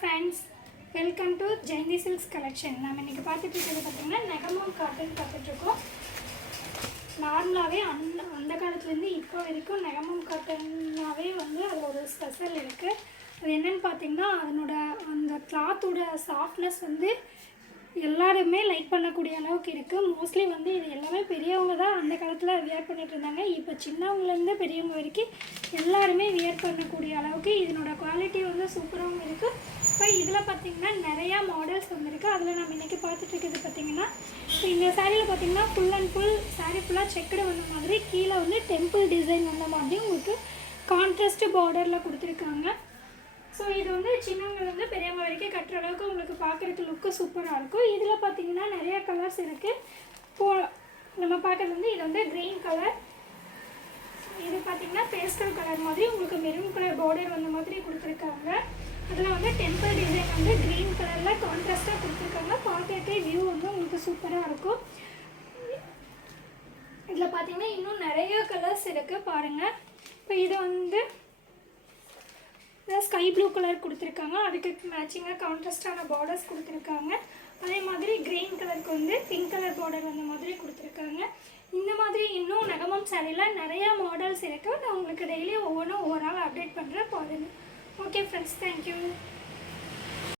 Friends, welcome to Jayanthi silks collection. நம்ம இன்றைக்கி பார்த்துட்டு இருக்கிறது பார்த்திங்கன்னா நெகமம் காட்டன் பார்த்துட்ருக்கோம். நார்மலாகவே அந்த காலத்துலேருந்து இப்போ வரைக்கும் நெகமம் காட்டன்னாவே வந்து அது ஒரு ஸ்பெஷல் இருக்குது. அது என்னென்னு பார்த்திங்கன்னா அதனோட அந்த கிளாத்தோட சாஃப்ட்னஸ் வந்து எல்லாருமே லைக் பண்ணக்கூடிய அளவுக்கு இருக்குது. மோஸ்ட்லி வந்து இது எல்லாமே பெரியவங்க தான் அந்த காலத்தில் வியர் பண்ணிகிட்டு இருந்தாங்க. இப்போ சின்னவங்கலேருந்து பெரியவங்க வரைக்கும் எல்லாருமே வியர் பண்ணக்கூடிய அளவுக்கு இதனோட குவாலிட்டி வந்து சூப்பராகவும் இருக்குது. இப்போ இதில் பார்த்திங்கன்னா நிறையா மாடல்ஸ் வந்துருக்கு. அதில் நம்ம இன்றைக்கி பார்த்துட்ருக்கிறது பார்த்திங்கன்னா இப்போ இந்த சாரியில் பார்த்திங்கன்னா ஃபுல் அண்ட் ஃபுல் சாரீ ஃபுல்லாக செக்குடு வந்த மாதிரி கீழே வந்து டெம்பிள் டிசைன் வந்த மாதிரி உங்களுக்கு கான்ட்ராஸ்ட் பார்டரில் கொடுத்துருக்காங்க. ஸோ இது வந்து சின்னவங்கலேருந்து பெரியவங்க வரைக்கும் கட்டுற அளவுக்கு உங்களுக்கு பார்க்குறதுக்கு லுக்கு சூப்பராக இருக்கும். இதில் பார்த்திங்கன்னா நிறையா கலர்ஸ் இருக்குது. நம்ம பார்க்குறது வந்து இது வந்து க்ரீன் கலர், இது பார்த்திங்கன்னா பேஸ்டல் கலர் மாதிரி உங்களுக்கு மெரூன் கலர் பார்டர் வந்த மாதிரி கொடுத்துருக்காங்க. அதில் வந்து டெம்பிள் டிசைன் வந்து க்ரீன் கலரில் கான்ட்ராஸ்ட்டாக கொடுத்துருக்காங்க. பார்க்குறதுக்கே வியூ வந்து உங்களுக்கு சூப்பராக இருக்கும். இதில் பார்த்திங்கன்னா இன்னும் நிறைய கலர்ஸ் இருக்குது பாருங்கள். இப்போ இது வந்து ஸ்கை ப்ளூ கலர் கொடுத்துருக்காங்க, அதுக்கு மேட்சிங்காக கான்ட்ராஸ்டான பார்டர்ஸ் கொடுத்துருக்காங்க. அதே மாதிரி க்ரீன் கலருக்கு வந்து பிங்க் கலர் பார்டர் அந்த மாதிரி கொடுத்துருக்காங்க. இந்த மாதிரி இன்னும் நெகமம் சாரியில் நிறையா மாடல்ஸ் இருக்குது. நான் உங்களுக்கு டெய்லி ஒவ்வொரு நாள் அப்டேட் பண்ணுறேன் பாருங்கள். Okay friends, thank you.